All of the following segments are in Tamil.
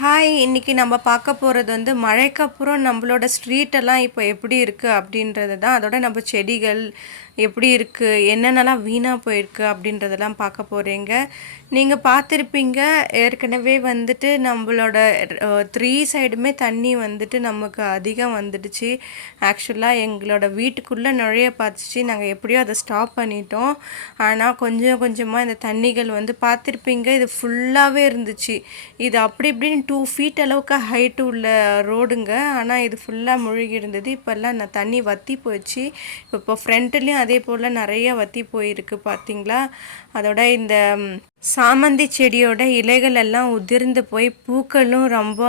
ஹாய், இன்னைக்கு நம்ம பார்க்க போகிறது வந்து மழைக்கு அப்புறம் நம்மளோட ஸ்ட்ரீட்டெல்லாம் இப்போ எப்படி இருக்குது அப்படின்றது தான். அதோட நம்ம செடிகள் எப்படி இருக்குது, என்னென்னலாம் வீணாக போயிருக்கு அப்படின்றதெல்லாம் பார்க்க போகிறீங்க. நீங்கள் பார்த்துருப்பீங்க ஏற்கனவே வந்துட்டு நம்மளோட 3 சைடுமே தண்ணி வந்துட்டு நமக்கு அதிகம் வந்துடுச்சு. ஆக்சுவலாக எங்களோட வீட்டுக்குள்ளே நுழைய பார்த்துச்சு. நாங்கள் எப்படியோ அதை ஸ்டாப் பண்ணிட்டோம். ஆனால் கொஞ்சம் கொஞ்சமாக இந்த தண்ணிகள் வந்து பார்த்துருப்பீங்க, இது ஃபுல்லாகவே இருந்துச்சு. இது அப்படி இப்படின்னு 2 ஃபீட் அளவுக்கு ஹைட்டு உள்ள ரோடுங்க. ஆனால் இது ஃபுல்லாக முழுகி இருந்தது. இப்போல்லாம் நான் தண்ணி வற்றி போச்சு. இப்போ ஃப்ரண்ட்லேயும் அதே போல் நிறைய வற்றி போயிருக்கு பார்த்தீங்களா. அதோட இந்த சாமந்தி செடியோட இலைகள் எல்லாம் உதிர்ந்து போய் பூக்களும் ரொம்ப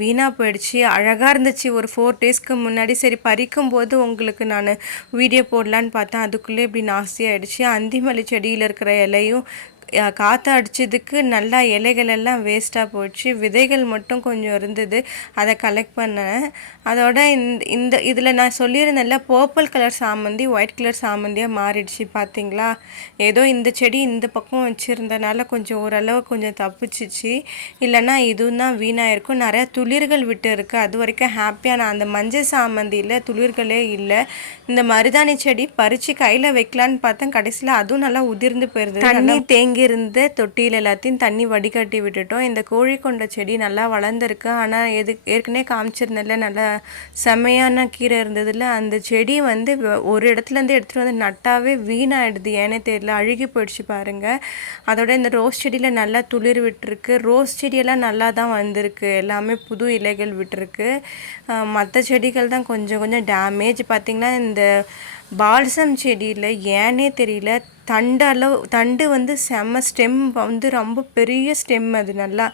வீணாக போயிடுச்சு. அழகாக இருந்துச்சு ஒரு 4 டேஸ்க்கு முன்னாடி. சரி, பறிக்கும்போது உங்களுக்கு நான் வீடியோ போடலான்னு பார்த்தேன். அதுக்குள்ளே இப்படி நாஸ்தியாகிடுச்சு. அந்திமல்லி செடியில் இருக்கிற இலையும் காற்று அடித்ததுக்கு நல்லா இலைகள் எல்லாம் வேஸ்ட்டாக போயிடுச்சு. விதைகள் மட்டும் கொஞ்சம் இருந்தது, அதை கலெக்ட் பண்ணேன். அதோட இந்த இதில் நான் சொல்லியிருந்தேன்ல, பர்பிள் கலர் சாமந்தி ஒயிட் கலர் சாமந்தியாக மாறிடுச்சு பார்த்தீங்களா. ஏதோ இந்த செடி இந்த பக்கம் வச்சுருந்தனால கொஞ்சம் ஓரளவு கொஞ்சம் தப்பிச்சிச்சு. இல்லைன்னா இதுவும் தான் வீணாக இருக்கும். நிறையா துளிர்கள் விட்டு இருக்குது. அது வரைக்கும் ஹாப்பியாக. நான் அந்த மஞ்சள் சாமந்தியில் துளிர்களே இல்லை. இந்த மருதாணி செடி பறித்து கையில் வைக்கலான்னு பார்த்தேன். கடைசியில் அதுவும் நல்லா உதிர்ந்து போயிருது. தண்ணி தேங்கி இருந்த தொட்டியில் எல்லாத்தையும் தண்ணி வடிகட்டி விட்டுட்டோம். இந்த கோழிக்கொண்ட செடி நல்லா வளர்ந்துருக்கு. ஆனால் ஏற்கனவே காமிச்சிருந்தல நல்லா செமையான கீரை இருந்ததில்ல, அந்த செடி வந்து ஒரு இடத்துலேருந்து எடுத்துகிட்டு வந்து நட்டாவே வீணாகிடுது. ஏன்னே தெரியல, அழுகி போயிடுச்சு பாருங்கள். அதோட இந்த ரோஸ் செடியில் நல்லா துளிர் விட்டுருக்கு. ரோஸ் செடியெல்லாம் நல்லா தான் வந்திருக்கு, எல்லாமே புது இலைகள் விட்டுருக்கு. மற்ற செடிகள் தான் கொஞ்சம் கொஞ்சம் டேமேஜ். பார்த்திங்கன்னா இந்த பால்சம் செடியில் ஏன்னே தெரியல, தண்டு வந்து செம்ம ஸ்டெம் வந்து ரொம்ப பெரிய ஸ்டெம். அது நல்லா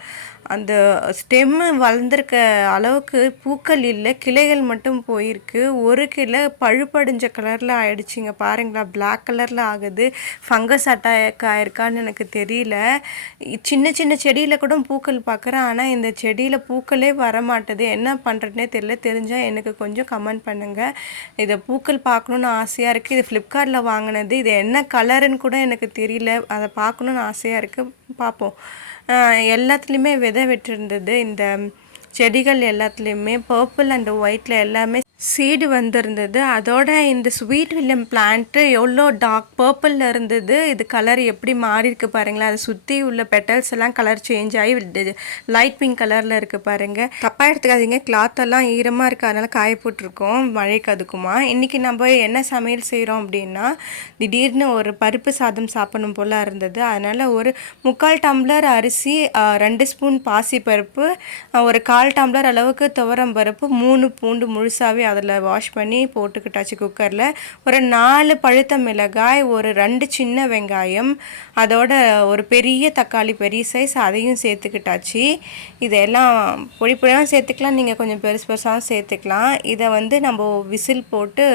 அந்த ஸ்டெம்மு வளர்ந்துருக்க அளவுக்கு பூக்கள் இல்லை, கிளைகள் மட்டும் போயிருக்கு. ஒரு கிளை பழுப்படிஞ்ச கலரில் ஆயிடுச்சுங்க பாருங்களா. பிளாக் கலரில் ஆகுது. ஃபங்கஸ் அட்டாக் ஆயிருக்கான்னு எனக்கு தெரியல. சின்ன சின்ன செடியில் கூட பூக்கள் பார்க்குறேன், ஆனால் இந்த செடியில் பூக்களே வரமாட்டுது. என்ன பண்ணுறதுனே தெரியல. தெரிஞ்சால் எனக்கு கொஞ்சம் கமெண்ட் பண்ணுங்கள். இதை பூக்கள் பார்க்கணுன்னு ஆசையாக இருக்குது. இது ஃப்ளிப்கார்ட்டில் வாங்கினது. இது என்ன கலருன்னு கூட எனக்கு தெரியல. அதை பார்க்கணுன்னு ஆசையாக இருக்குது. பார்ப்போம். எல்லாத்துலேயுமே விதை விட்டுருந்தது. இந்த செடிகள் எல்லாத்துலேயுமே பர்பிள் அண்ட் ஒயிட்டில் எல்லாமே சீடு வந்திருந்தது. அதோட இந்த ஸ்வீட் வில்லம் பிளான்ட்டு எவ்வளோ டார்க் பர்பிளில் இருந்தது. இது கலர் எப்படி மாறி இருக்கு பாருங்களேன். அதை சுற்றி உள்ள பெட்டல்ஸ் எல்லாம் கலர் சேஞ்ச் ஆகி லைட் பிங்க் கலரில் இருக்குது பாருங்கள். தப்பாக எடுத்துக்காதீங்க, கிளாத்தெல்லாம் ஈரமாக இருக்குது, அதனால் காய போட்டிருக்கோம் மழைக்கு அதுக்குமா. இன்றைக்கி நம்ம என்ன சமையல் செய்கிறோம் அப்படின்னா, திடீர்னு ஒரு பருப்பு சாதம் சாப்பிடணும் போல் இருந்தது. அதனால் ஒரு 3/4 டம்ளர் அரிசி, 2 ஸ்பூன் பாசி பருப்பு, ஒரு 1/4 டம்ளர் அளவுக்கு துவரம் பருப்பு, 3 பூண்டு முழுசாகவே அதில் வாஷ் பண்ணி போட்டுக்கிட்டாச்சு குக்கரில். ஒரு 4 பழுத்த மிளகாய், ஒரு 2 சின்ன வெங்காயம், அதோட ஒரு பெரிய தக்காளி பெரிய சைஸ், அதையும் சேர்த்துக்கிட்டாச்சு. இதெல்லாம் பொடி பொடியாக சேர்த்துக்கலாம், நீங்கள் கொஞ்சம் பெருசு பெருசாகவும் சேர்த்துக்கலாம். இதை வந்து நம்ம விசில் போட்டு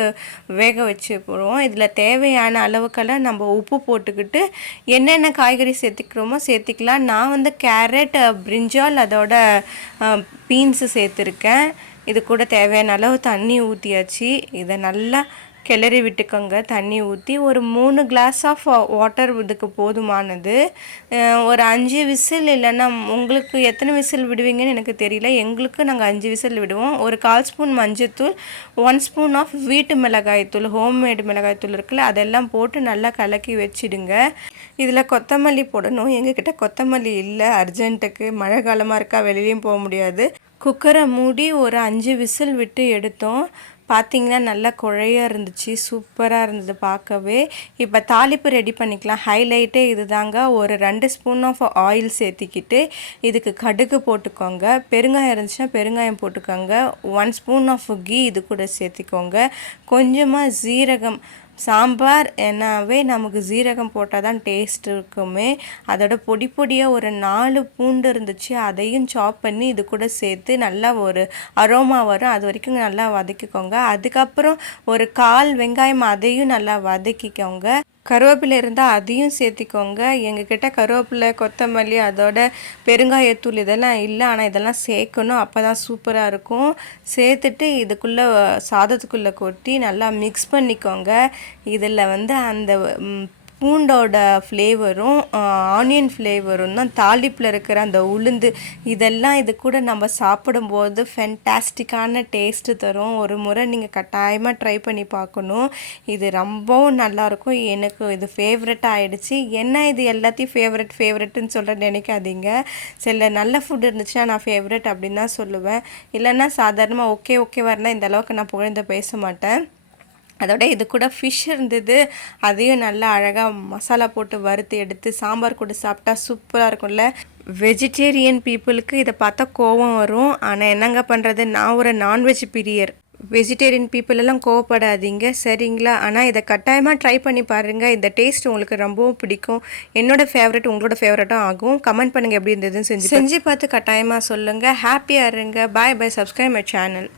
வேக வச்சு போடுவோம். இதில் தேவையான அளவுக்கெல்லாம் நம்ம உப்பு போட்டுக்கிட்டு என்னென்ன காய்கறி சேர்த்துக்கிறோமோ சேர்த்துக்கலாம். நான் வந்து கேரட், பிரிஞ்சால், அதோட பீன்ஸு சேர்த்துருக்கேன். இது கூட தேவையான அளவு தண்ணி ஊற்றியாச்சு. இதை நல்லா கிளறி விட்டுக்கோங்க. தண்ணி ஊற்றி ஒரு 3 கிளாஸ் ஆஃப் வாட்டர் இதுக்கு போதுமானது. ஒரு 5 விசில், இல்லைன்னா உங்களுக்கு எத்தனை விசில் விடுவீங்கன்னு எனக்கு தெரியல. எங்களுக்கு நாங்கள் 5 விசில் விடுவோம். ஒரு 1/4 ஸ்பூன் மஞ்சத்தூள், 1 ஸ்பூன் ஆஃப் வீட்டு மிளகாய்த்தூள், ஹோம்மேடு மிளகாய்த்தூள் இருக்குல்ல, அதெல்லாம் போட்டு நல்லா கலக்கி வச்சுடுங்க. இதில் கொத்தமல்லி போடணும். எங்ககிட்ட கொத்தமல்லி இல்லை அர்ஜென்ட்டுக்கு. மழை காலமாக இருக்கா, வெளியிலையும் போக முடியாது. குக்கரை மூடி ஒரு 5 விசில் விட்டு எடுத்தோம். பார்த்திங்கன்னா நல்லா குழையாக இருந்துச்சு, சூப்பராக இருந்தது பார்க்கவே. இப்போ தாளிப்பு ரெடி பண்ணிக்கலாம். ஹைலைட்டே இது தாங்க. ஒரு 2 ஸ்பூன் ஆஃப் ஆயில் சேர்த்திக்கிட்டு இதுக்கு கடுகு போட்டுக்கோங்க. பெருங்காயம் இருந்துச்சுன்னா பெருங்காயம் போட்டுக்கோங்க. 1 ஸ்பூன் ஆஃப் கீ இது கூட சேர்த்திக்கோங்க. கொஞ்சமாக ஜீரகம். சாம்பார் என்னாவே நமக்கு ஜீரகம் போட்டால் தான் டேஸ்ட் இருக்குமே. அதோட பொடி பொடியாக ஒரு 4 பூண்டு இருந்துச்சு, அதையும் சாப் பண்ணி இது கூட சேர்த்து நல்லா ஒரு அரோமா வரும், அது வரைக்கும் நல்லா வதக்கிக்கோங்க. அதுக்கப்புறம் ஒரு 1/4 வெங்காயம், அதையும் நல்லா வதக்கிக்கோங்க. கருவேப்பிலை இருந்தால் அதையும் சேர்த்திக்கோங்க. எங்ககிட்ட கருவேப்பிலை, கொத்தமல்லி, அதோட பெருங்காயத்தூள் இதெல்லாம் இல்லை, ஆனால் இதெல்லாம் சேர்க்கணும், அப்போ தான் சூப்பராக இருக்கும். சேர்த்துட்டு இதுக்குள்ளே சாதத்துக்குள்ளே கொட்டி நல்லா மிக்ஸ் பண்ணிக்கோங்க. இதில் வந்து அந்த பூண்டோட ஃப்ளேவரும் ஆனியன் ஃப்ளேவரும் தான் தாளிப்பில் இருக்கிற அந்த உளுந்து இதெல்லாம் இது கூட நம்ம சாப்பிடும்போது ஃபென்டாஸ்டிக்கான டேஸ்ட்டு தரும். ஒரு முறை நீங்கள் கட்டாயமாக ட்ரை பண்ணி பார்க்கணும். இது ரொம்பவும் நல்லாயிருக்கும். எனக்கு இது ஃபேவரட்டாக ஆகிடுச்சு. என்ன இது எல்லாத்தையும் ஃபேவரெட்டுன்னு சொல்ல நினைக்காதீங்க. சில நல்ல ஃபுட் இருந்துச்சுன்னா நான் ஃபேவரெட் அப்படின்னு தான் சொல்லுவேன். இல்லைன்னா சாதாரணமாக ஓகே வரனா இந்த அளவுக்கு நான் புகழ்ந்து பேச மாட்டேன். அதோட இது கூட ஃபிஷ் இருந்தது. அதையும் நல்லா அழகாக மசாலா போட்டு வறுத்து எடுத்து சாம்பார் கூட சாப்பிட்டா சூப்பராக இருக்கும்ல. வெஜிடேரியன் பீப்புளுக்கு இதை பார்த்தா கோவம் வரும். ஆனால் என்னங்க பண்ணுறது, நான் ஒரு நான்வெஜ் பிரியர். வெஜிடேரியன் பீப்புள் எல்லாம் கோவப்படாதீங்க சரிங்களா. ஆனால் இதை கட்டாயமாக ட்ரை பண்ணி பாருங்கள். இந்த டேஸ்ட் உங்களுக்கு ரொம்பவும் பிடிக்கும். என்னோட ஃபேவரட் உங்களோட ஃபேவரட்டும் ஆகும். கமெண்ட் பண்ணுங்கள் எப்படி இருந்ததுன்னு செஞ்சு பார்த்து கட்டாயமாக சொல்லுங்கள். ஹாப்பியாக இருங்க. பாய். Subscribe my channel.